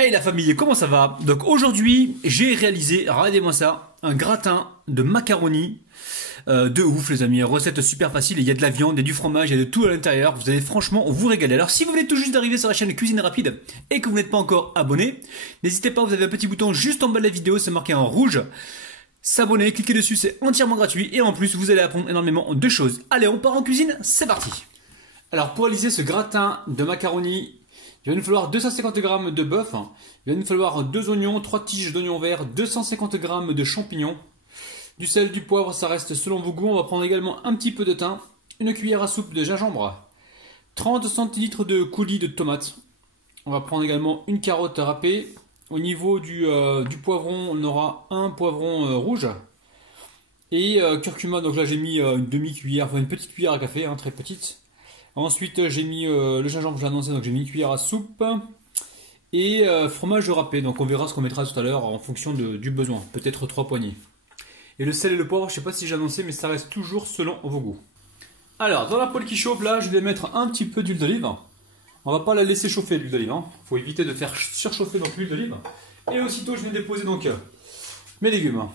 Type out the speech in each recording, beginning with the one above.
Hey la famille, comment ça va? Donc aujourd'hui, j'ai réalisé, regardez-moi ça, un gratin de macaroni de ouf les amis, recette super facile, il y a de la viande, il y a du fromage, il y a de tout à l'intérieur, vous allez franchement vous régaler. Alors si vous venez tout juste d'arriver sur la chaîne Cuisine Rapide et que vous n'êtes pas encore abonné, n'hésitez pas, vous avez un petit bouton juste en bas de la vidéo, c'est marqué en rouge. S'abonner, cliquez dessus, c'est entièrement gratuit et en plus vous allez apprendre énormément de choses. Allez, on part en cuisine, c'est parti. Alors pour réaliser ce gratin de macaroni, il va nous falloir 250 g de bœuf, il va nous falloir 2 oignons, 3 tiges d'oignons verts, 250 g de champignons, du sel, du poivre, ça reste selon vos goûts. On va prendre également un petit peu de thym, une cuillère à soupe de gingembre, 30 centilitres de coulis de tomates. On va prendre également une carotte râpée. Au niveau du poivron, on aura un poivron rouge et curcuma. Donc là j'ai mis une demi-cuillère, enfin une petite cuillère à café, très petite. Ensuite j'ai mis le gingembre, je l'ai annoncé, donc j'ai mis une cuillère à soupe et fromage râpé. Donc on verra ce qu'on mettra tout à l'heure en fonction du besoin, peut-être 3 poignées. Et le sel et le poivre, je sais pas si j'ai annoncé, mais ça reste toujours selon vos goûts. Alors dans la poêle qui chauffe là, je vais mettre un petit peu d'huile d'olive. On va pas la laisser chauffer l'huile d'olive, faut éviter de faire surchauffer donc l'huile d'olive. Et aussitôt je viens déposer donc mes légumes.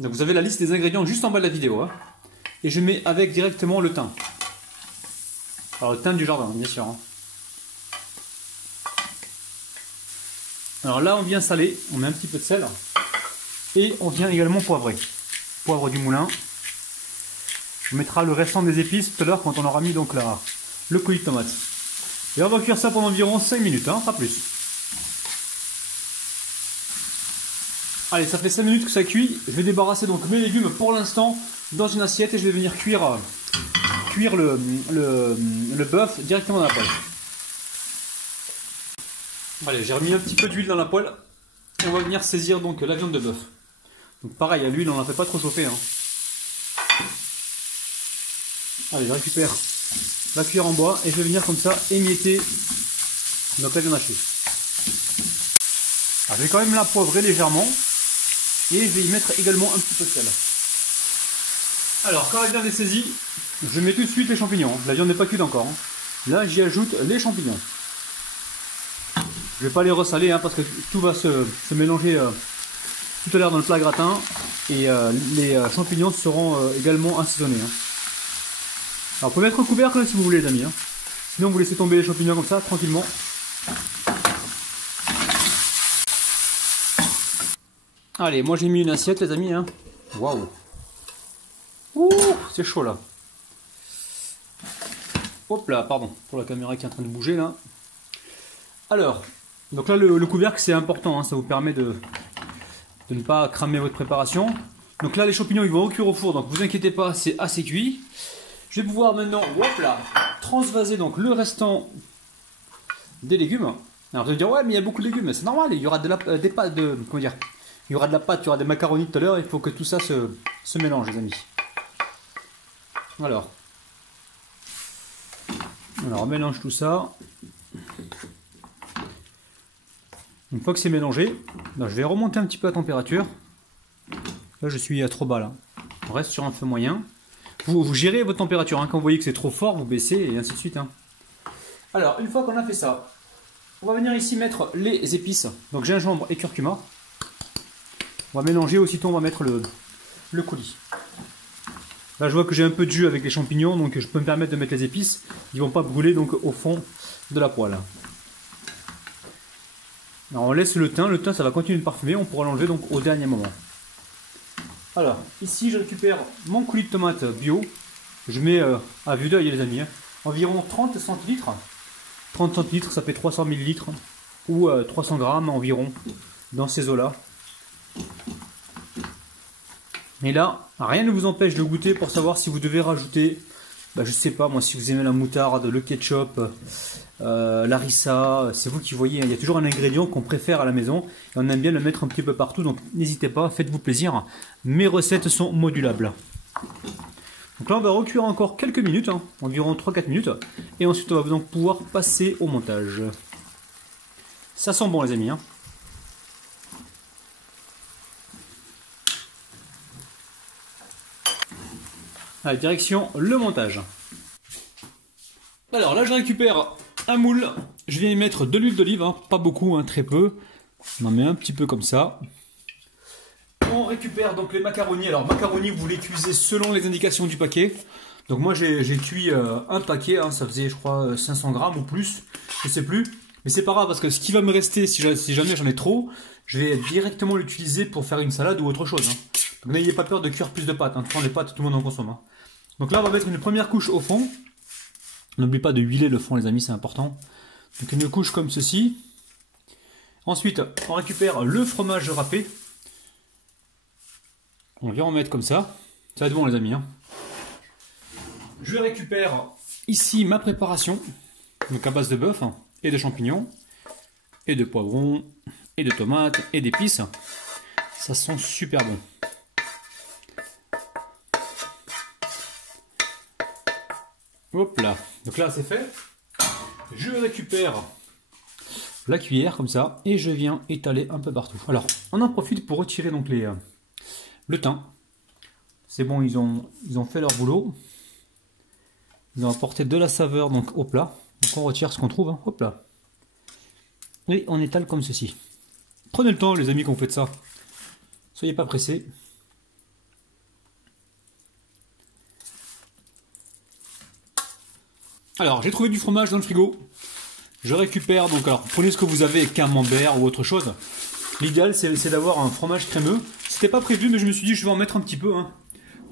Donc vous avez la liste des ingrédients juste en bas de la vidéo. Et je mets avec directement le thym. Alors le thym du jardin, bien sûr. Alors là on vient saler, on met un petit peu de sel. Et on vient également poivrer. Poivre du moulin. On mettra le restant des épices tout à l'heure quand on aura mis donc le coulis de tomate. Et on va cuire ça pendant environ 5 minutes, pas plus. Allez, ça fait 5 minutes que ça cuit. Je vais débarrasser donc mes légumes pour l'instant dans une assiette et je vais venir cuire le bœuf directement dans la poêle. Allez, j'ai remis un petit peu d'huile dans la poêle et on va venir saisir donc la viande de bœuf. Donc pareil, à l'huile, on ne la fait pas trop chauffer. Allez, je récupère la cuillère en bois et je vais venir comme ça émietter donc la viande hachée. Alors, je vais quand même la poivrer légèrement et je vais y mettre également un petit peu de sel. Alors quand la viande est saisie, je mets tout de suite les champignons. La viande n'est pas cuite encore. Là j'y ajoute les champignons. Je ne vais pas les ressaler parce que tout va se mélanger tout à l'heure dans le plat gratin et les champignons seront également assaisonnés. Alors vous pouvez mettre un couvercle si vous voulez les amis. Sinon vous laissez tomber les champignons comme ça tranquillement. Allez, moi j'ai mis une assiette les amis. Waouh. Ouh, c'est chaud là. Hop là, pardon pour la caméra qui est en train de bouger là. Alors, donc là le couvercle c'est important, ça vous permet de ne pas cramer votre préparation. Donc là les champignons ils vont cuire au four, donc vous inquiétez pas, c'est assez cuit. Je vais pouvoir maintenant, hop là, transvaser donc le restant des légumes. Alors vous allez dire ouais mais il y a beaucoup de légumes, c'est normal, il y aura des pâtes comment dire, il y aura de la pâte, il y aura des macaronis tout à l'heure, il faut que tout ça se mélange les amis. Alors on mélange tout ça. Une fois que c'est mélangé, je vais remonter un petit peu la température. Là je suis à trop bas là. On reste sur un feu moyen. Vous gérez votre température, quand vous voyez que c'est trop fort, vous baissez et ainsi de suite. Alors une fois qu'on a fait ça, on va venir ici mettre les épices, donc gingembre et curcuma. On va mélanger, aussitôt on va mettre le coulis. Là je vois que j'ai un peu de jus avec les champignons, donc je peux me permettre de mettre les épices. Ils ne vont pas brûler donc au fond de la poêle. Alors on laisse le thym ça va continuer de parfumer, on pourra l'enlever donc au dernier moment. Alors ici je récupère mon coulis de tomate bio. Je mets à vue d'œil les amis, environ 30 centilitres. 30 centilitres ça fait 300 ml ou 300 grammes environ dans ces eaux là. Et là, rien ne vous empêche de goûter pour savoir si vous devez rajouter, je sais pas moi, si vous aimez la moutarde, le ketchup, l'harissa, c'est vous qui voyez, il y a toujours un ingrédient qu'on préfère à la maison et on aime bien le mettre un petit peu partout, donc n'hésitez pas, faites-vous plaisir, mes recettes sont modulables. Donc là on va recuire encore quelques minutes, environ 3-4 minutes, et ensuite on va donc pouvoir passer au montage. Ça sent bon les amis. Allez, direction le montage. Alors là je récupère un moule, je viens y mettre de l'huile d'olive, pas beaucoup, très peu. On en met un petit peu comme ça. On récupère donc les macaronis. Alors macaronis, vous les cuisez selon les indications du paquet. Donc moi j'ai cuit un paquet, hein, ça faisait je crois 500 grammes ou plus, je sais plus. Mais c'est pas grave parce que ce qui va me rester, si jamais j'en ai trop, je vais directement l'utiliser pour faire une salade ou autre chose. Hein. Donc n'ayez pas peur de cuire plus de pâtes. Hein. De toute façon les pâtes, tout le monde en consomme. Hein. Donc là on va mettre une première couche au fond. N'oubliez pas de huiler le fond les amis, c'est important. Donc une couche comme ceci. Ensuite on récupère le fromage râpé. On vient en mettre comme ça. Ça va être bon les amis. Hein. Je récupère ici ma préparation. Donc à base de bœuf hein, et de champignons. Et de poivrons. Et de tomates. Et d'épices. Ça sent super bon. Hop là. Donc là c'est fait. Je récupère la cuillère comme ça. Et je viens étaler un peu partout. Alors on en profite pour retirer donc le thym. C'est bon, ils ont fait leur boulot. Ils ont apporté de la saveur donc au plat. Donc on retire ce qu'on trouve, hein. Hop là. Et on étale comme ceci. Prenez le temps les amis quand vous faites ça. Soyez pas pressés. Alors j'ai trouvé du fromage dans le frigo. Je récupère donc, alors prenez ce que vous avez, camembert ou autre chose. L'idéal c'est d'avoir un fromage crémeux. C'était pas prévu mais je me suis dit je vais en mettre un petit peu hein,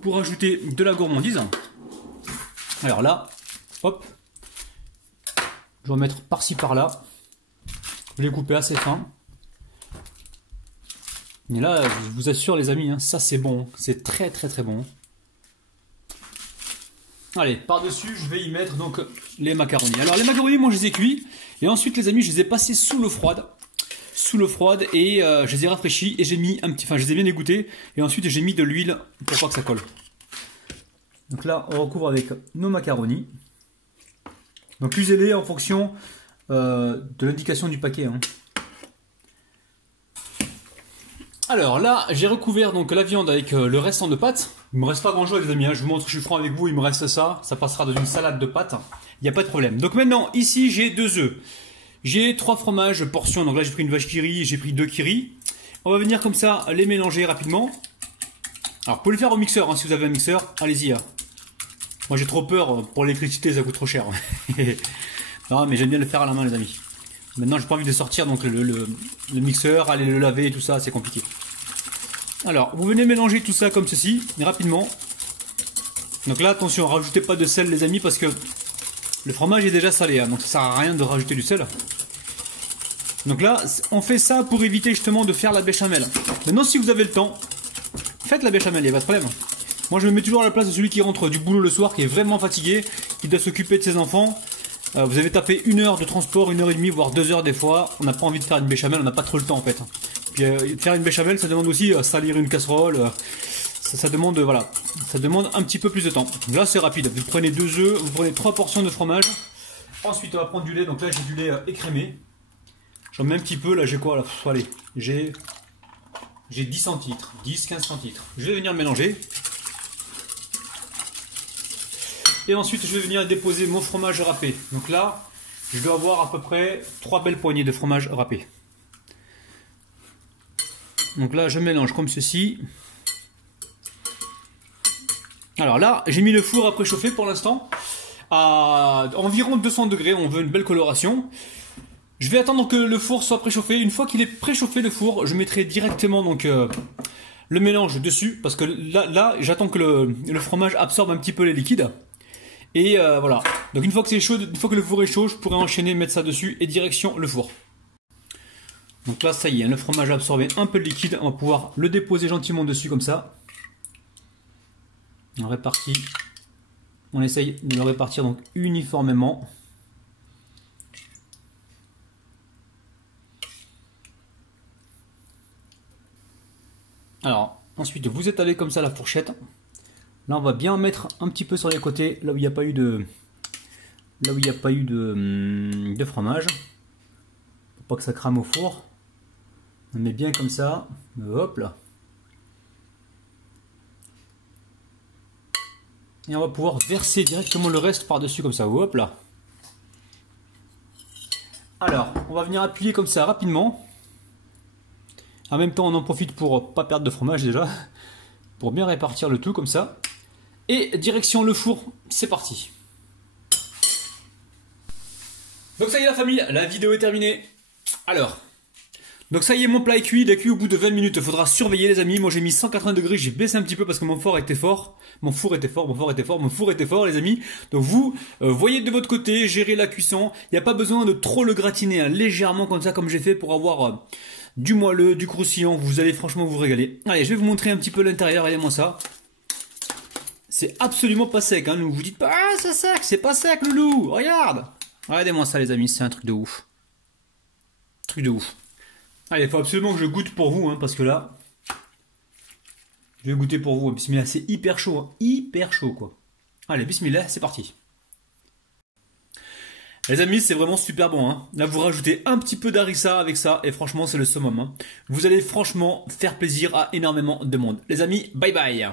pour ajouter de la gourmandise. Alors là, hop, je vais en mettre par-ci par-là. Je l'ai coupé assez fin. Mais là, je vous assure les amis, hein, ça c'est bon, c'est très très très bon. Allez, par-dessus, je vais y mettre donc les macaronis. Alors les macaronis, moi je les ai cuits. Et ensuite les amis, je les ai passés sous l'eau froide. Et je les ai rafraîchis et j'ai mis un petit, enfin je les ai bien égouttés. Et ensuite j'ai mis de l'huile pour pas que ça colle. Donc là, on recouvre avec nos macaronis. Donc usez-les en fonction de l'indication du paquet. Hein. Alors là, j'ai recouvert donc la viande avec le restant de pâtes. Il me reste pas grand chose les amis, hein. Je vous montre, je suis franc avec vous, il me reste ça. Ça passera dans une salade de pâtes. Il n'y a pas de problème. Donc maintenant, ici j'ai 2 œufs. J'ai 3 fromages portions. Donc là, j'ai pris une vache qui rit, j'ai pris 2 qui rit. On va venir comme ça les mélanger rapidement. Alors, vous pouvez le faire au mixeur, hein, si vous avez un mixeur, allez-y. Hein. Moi, j'ai trop peur pour l'électricité, ça coûte trop cher. Non, mais j'aime bien le faire à la main, les amis. Maintenant, j'ai pas envie de sortir donc le mixeur, aller le laver et tout ça, c'est compliqué. Alors, vous venez mélanger tout ça comme ceci, rapidement. Donc là, attention, rajoutez pas de sel, les amis, parce que le fromage est déjà salé, hein, donc ça sert à rien de rajouter du sel. Donc là, on fait ça pour éviter justement de faire la béchamel. Maintenant, si vous avez le temps, faites la béchamel, il n'y a pas de problème. Moi, je me mets toujours à la place de celui qui rentre du boulot le soir, qui est vraiment fatigué, qui doit s'occuper de ses enfants. Vous avez tapé 1 heure de transport, 1h30, voire 2 heures des fois. On n'a pas envie de faire une béchamel, on n'a pas trop le temps en fait. Puis faire une béchamel, ça demande aussi salir une casserole. Ça demande, voilà, ça demande un petit peu plus de temps. Là, c'est rapide. Vous prenez 2 œufs, vous prenez 3 portions de fromage. Ensuite, on va prendre du lait. Donc là, j'ai du lait écrémé. J'en mets un petit peu. Là, j'ai quoi là? Allez, j'ai 10 centilitres, 10-15 centilitres. Je vais venir mélanger. Et ensuite, je vais venir déposer mon fromage râpé. Donc là, je dois avoir à peu près 3 belles poignées de fromage râpé. Donc là, je mélange comme ceci. Alors là, j'ai mis le four à préchauffer pour l'instant. À environ 200 degrés, on veut une belle coloration. Je vais attendre que le four soit préchauffé. Une fois qu'il est préchauffé le four, je mettrai directement donc le mélange dessus. Parce que là j'attends que le fromage absorbe un petit peu les liquides. Et voilà. Donc une fois que c'est chaud, une fois que le four est chaud, je pourrai enchaîner, mettre ça dessus et direction le four. Donc là, ça y est, le fromage a absorbé un peu de liquide. On va pouvoir le déposer gentiment dessus comme ça. On répartit. On essaye de le répartir donc uniformément. Alors, ensuite, vous étalez comme ça la fourchette. Là, on va bien mettre un petit peu sur les côtés, là où il n'y a pas eu de, de fromage, pour pas que ça crame au four. On met bien comme ça. Hop là. Et on va pouvoir verser directement le reste par-dessus comme ça. Hop là. Alors, on va venir appuyer comme ça rapidement. En même temps, on en profite pour pas perdre de fromage déjà. Pour bien répartir le tout comme ça. Et direction le four, c'est parti. Donc ça y est la famille, la vidéo est terminée. Alors, donc ça y est, mon plat est cuit. Il est cuit au bout de 20 minutes. Il faudra surveiller les amis. Moi j'ai mis 180 degrés, j'ai baissé un petit peu parce que mon four était fort. Mon four était fort les amis. Donc vous, voyez de votre côté, gérez la cuisson. Il n'y a pas besoin de trop le gratiner, hein, légèrement comme ça, comme j'ai fait pour avoir du moelleux, du croustillant. Vous allez franchement vous régaler. Allez, je vais vous montrer un petit peu l'intérieur, regardez-moi ça. C'est absolument pas sec, hein. Ne vous dites pas, ah c'est sec, c'est pas sec loulou, regarde. Regardez-moi ça les amis, c'est un truc de ouf. Truc de ouf. Allez, il faut absolument que je goûte pour vous, hein, parce que là, je vais goûter pour vous. Bismillah, c'est hyper chaud, hein, hyper chaud quoi. Allez, bismillah, c'est parti. Les amis, c'est vraiment super bon, hein. Là, vous rajoutez un petit peu d'harissa avec ça, et franchement, c'est le summum, hein. Vous allez franchement faire plaisir à énormément de monde. Les amis, bye bye.